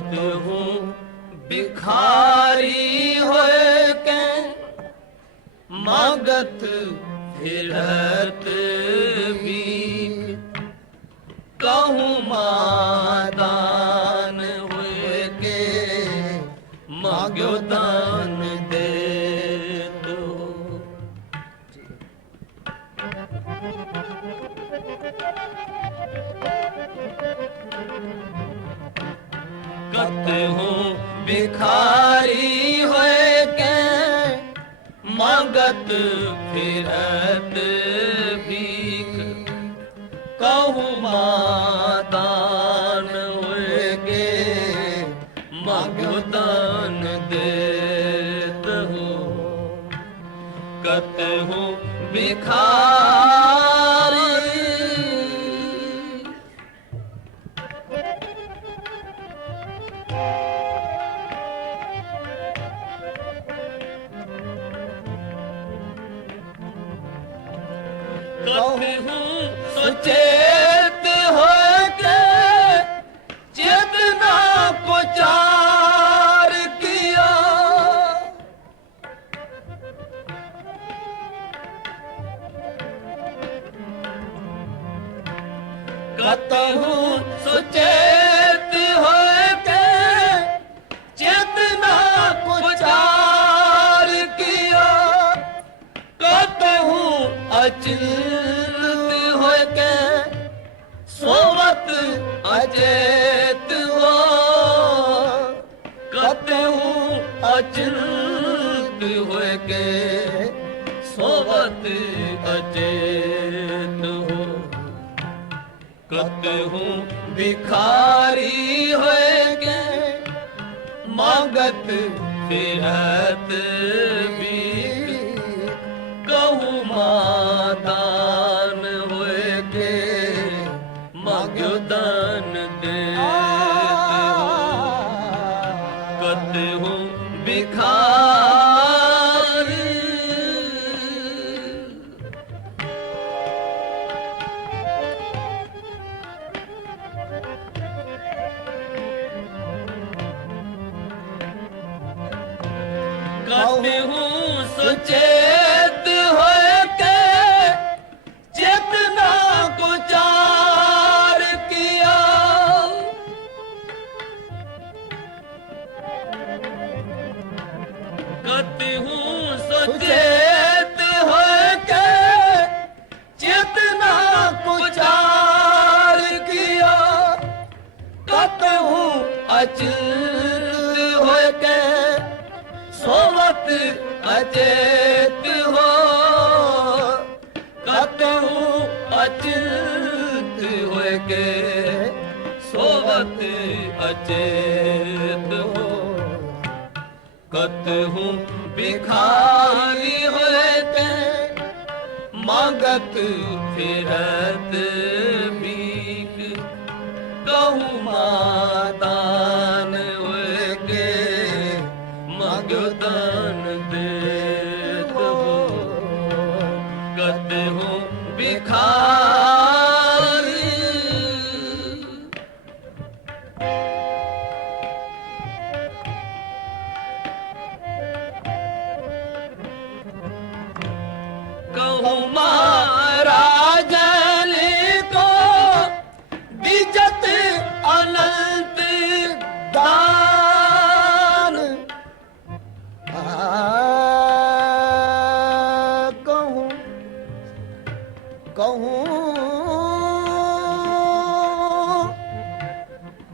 कतहु भिखारी होए के मांगत फिरत भी कहूँ मादान हुए के मांग्यो दान दे दो। कतहु भिखारी होए के मांगत फिरत भीख कहूँ मादान हुए के मांग्यो दान देत हो। कतहु भिखारी कतहु सुचेत हो के चेतना को चार किया कतहु सुचेत हो के चेतना को चार किया कतहु अचिंत हो के सोवत अचेत हो कतहु अचिंत हो के सोवत अचेत हो। कतहु भिखारी हो के मांगत फिरत भी कहूँ मादान हुए के मांग्यो दान देत हो। कतहु भिखारी कतहु सुचेत हो के चेतना को चार किया कतहु सुचेत हो के चेतना को चार किया कतहु अचिंत हो के सोवत अचेत हो कतहु अचिंत हो के सोवत अचेत हो। कतहु भिखारी हो के मांगत फिरत भीख कहूँ मादान हो के मांग्यो दान देत हो। कतहु भिखारी कहूँ महाराज को दिजत अनंत दान कहूँ कहूँ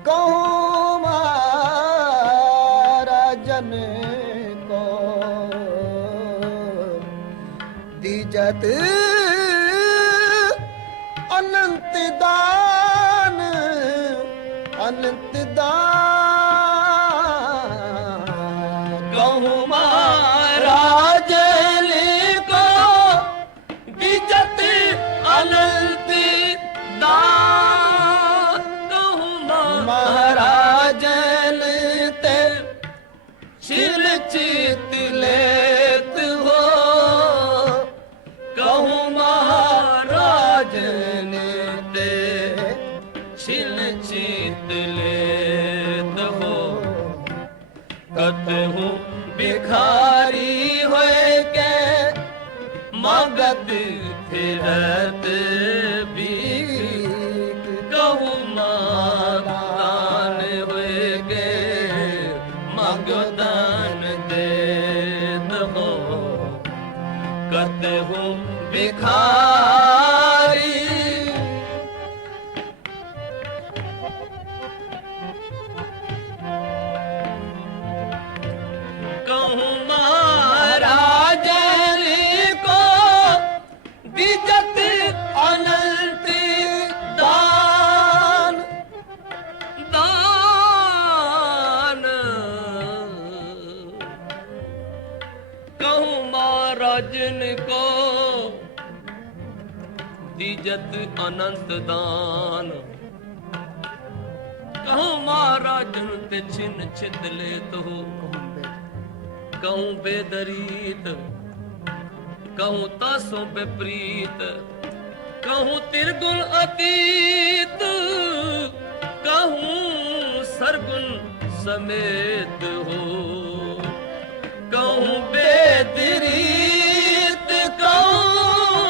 कहूँ महाराजन को दिजत अनंत दान अनंत दान कहूँ महाराज को दिजत अनंत दान कहूँ महाराज ते शिल चित लेत हो कहूँ महाराज ते शिल चित लेत हो। कतहु भिखारी होए के मांगत फिरत भीख कहूँ दान होए के मांगो दान दे दो कतहु भिखारी कहूँ महाराज को दिजत अनंत दान दान कहूँ महाराजन को दिजत अनंत दान कहूँ महाराजन ते छिन छित लेत हो कहूँ बेदरीत कहूँ तासों विपरीत कहूँ तिरगुण अतीत कहूँ सरगुण समेत हो कहूँ बेदरीत कहूँ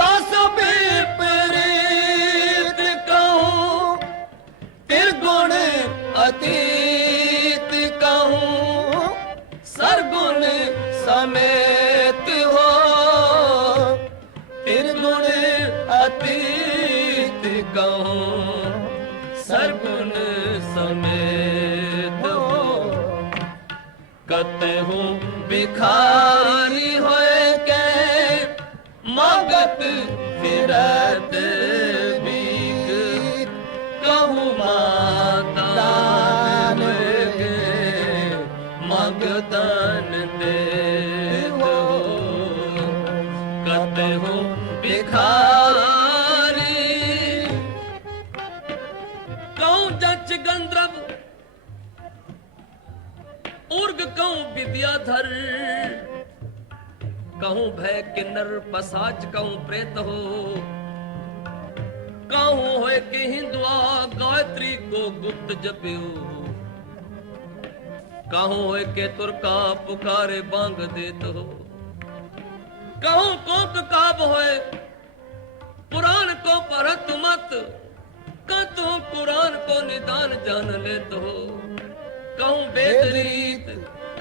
तासों विपरीत कहूँ तिरगुण अतीत कहूँ सरगुण समेत हो तिरगुण अतीत कहूँ सरगुण समेत हो कतहु भिखारी होए के मांगत फिरत भीख कहूँ दान के मांगदान दे दो कतहु भिखारी कहूँ जच गंधर्व उर्ग कहूँ विद्याधर कहूँ भय किन्नर पसाच कहूँ प्रेत हो कहूँ होए कि हिंदुआ गायत्री को गुप्त जप्यो कहूँ होए के तुरका पुकारे बांग देत हो कहूँ कोक काब होए पुराण को पढ़त मत कहतु कुरान को निदान जान लेत हो कहूँ बेदरीत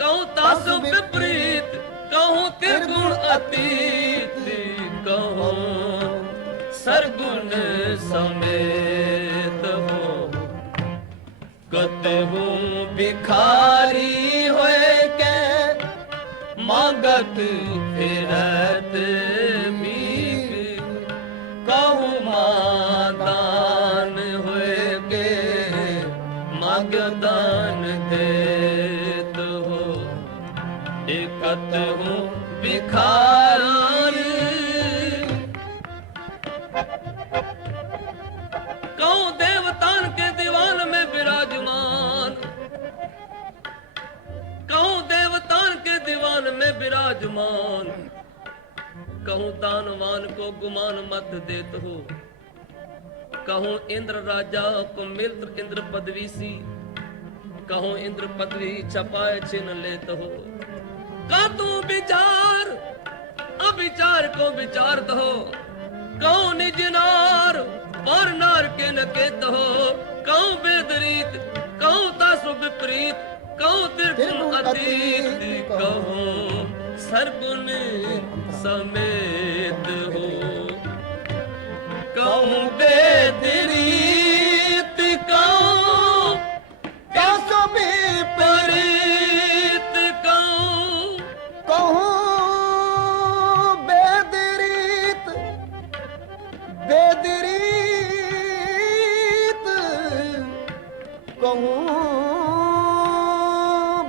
कहूँ तासु विपरीत कहूँ तिरगुण अतीत कहूँ सरगुण समेत हो कतहु भिखारी होए के मांगत फिरत भीख कहूँ दान होए के मांग दान देत हो कतहु भिखारी कहूँ देवतान के दीवान में विराजमान कहूँ देवतान के दीवान में विराजमान कहूँ दानवान को गुमान मत देत हो कहूँ इंद्र राजा को मित्र इंद्र पदवी सी कहूँ इंद्र पदवी छपाए छिन लेत हो का तू विचार अविचार को विचार दो कहूँ निज नार और नार के न केत हो कहूँ बेदरीत कहूँ तासु विपरीत कहूँ तिरगुण अतीत कहूँ सरगुण समेत हो कहूँ बेदरीत कहूँ तासु विपरीत कहूँ बेदरीत बेदरीत कहूँ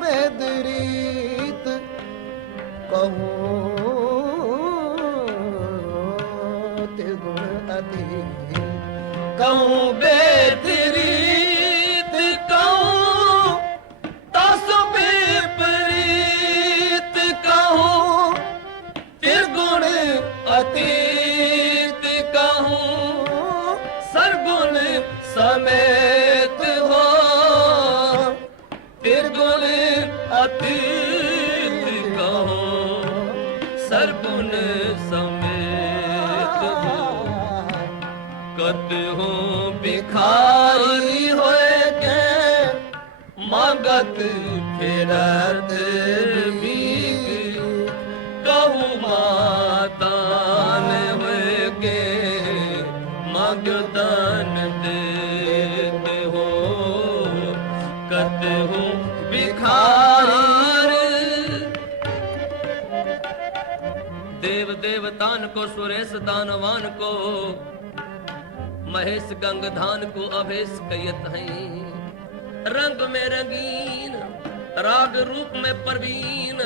बेदरीत कहूँ तिरगुण अतीत कहूँ बेदरीत कहूँ तासु विपरीत कहूँ तिरगुण अतीत कहूँ सरगुण समेत हो तिरगुण अतीत कहूँ सरगुन समेत हो कतहु भिखारी होए के मांगत फिरत भीख कहूँ मातान होए के मांग दान देत हो कतहु भिखार देव देवतान को सुरेश दानवान को महेश गंगधान को अभेश कयत हैं रंग में रंगीन राग रूप में प्रवीण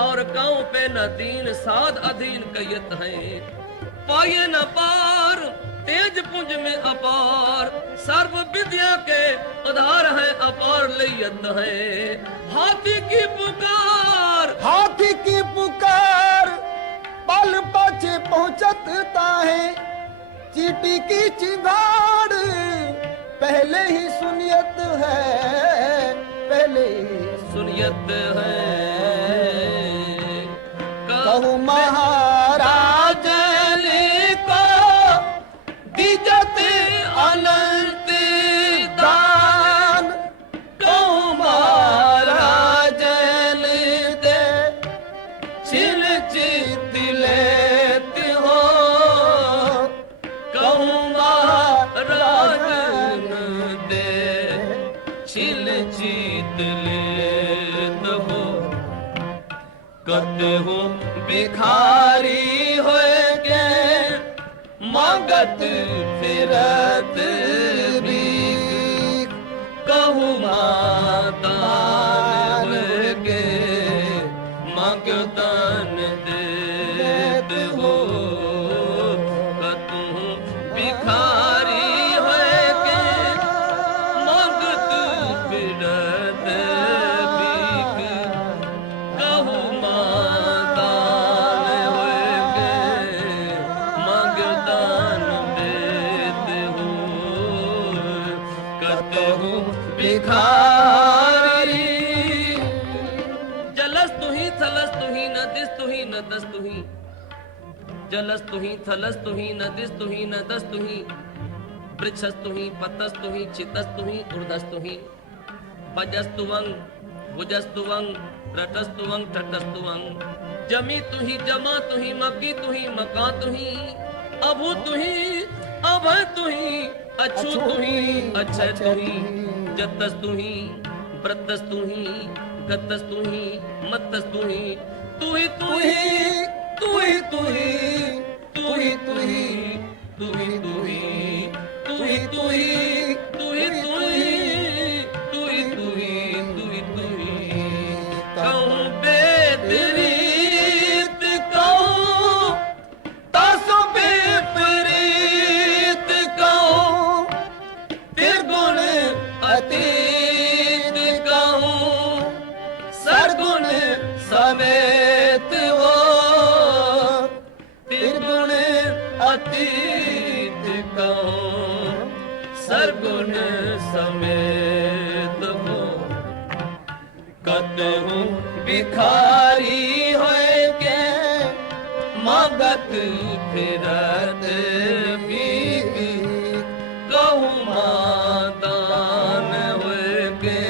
और गांव पे न दीन साध अधीन कयत हैं पाए न पार तेज पुंज में अपार सर्व विद्या के उधार है अपार लियत है हाथी की पुकार पल पाछे पहुंचत ताहे चीटी की चिंगाड़ पहले ही सुनियत है कहूँ महाराज को दिजत अनंत दान कहूँ महाराज दे छिल चित लेत हो कहूँ महाराज दे छिल चित लेत हो कतहु भिखारी होए के मांगत फिरत भीख कहूँ मातान होए के मांग दान देत हो कतहु भिखारी होए के मांगत फिरत भीख कहूँ मातान होए के मांग दान देत हो कतहु भिखारी जलस तु ही थलस तु ही नदिस तु ही नदस तु ही जलस तु ही थलस तु ही नदिस तु ही नदस तु ही वृक्षस तु ही पतस तु ही चितस तु ही ऊर्धस तु ही भजस तु वंग भुजस तु वंग रटस तु वंग टटस तु वंग जमी तु ही जमा तु ही मक्की तु ही मका तु ही अभू तु ही अभय तु ही अछू तु ही अक्षय तु ही जतस तु ही व्रतस तु ही गतस तु ही मतस तु ही तू ही तू ही तू ही तू ही तू ही तू ही तू ही तू ही तू ही तू ही तू ही तू ही तू ही तू ही तू ही तू ही कहूँ वेद रीत कहूँ तासो विपरीत कहूँ त्रिगुण अतीत कहूँ सरगुण समेत हो त्रिगुण अतीत कहूँ सरगुण समेत हो कतहु भिखारी होए के मांगत फिरत भीख कहूँ मादान होए के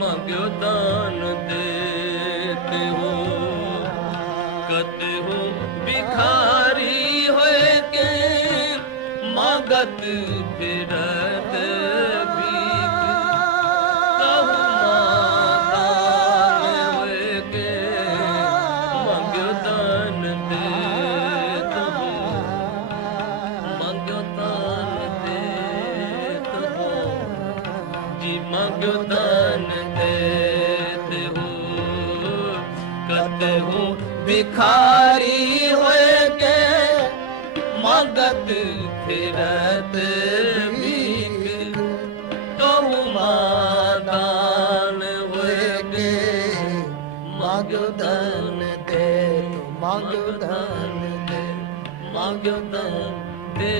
मांग्यो दान देत हो कतहु भिखारी होए के मांगत फिरत भीख कहूँ मादान होए के मांग्यो दान देत हो मांग्यो दान देत हो जी मांग्यो दान देत हो कतहु भिखारी होए के मांगत फिरत भीख कहूँ मादान होए के मांग्यो दान दे मांग्यो दान दे मांग्यो दान दे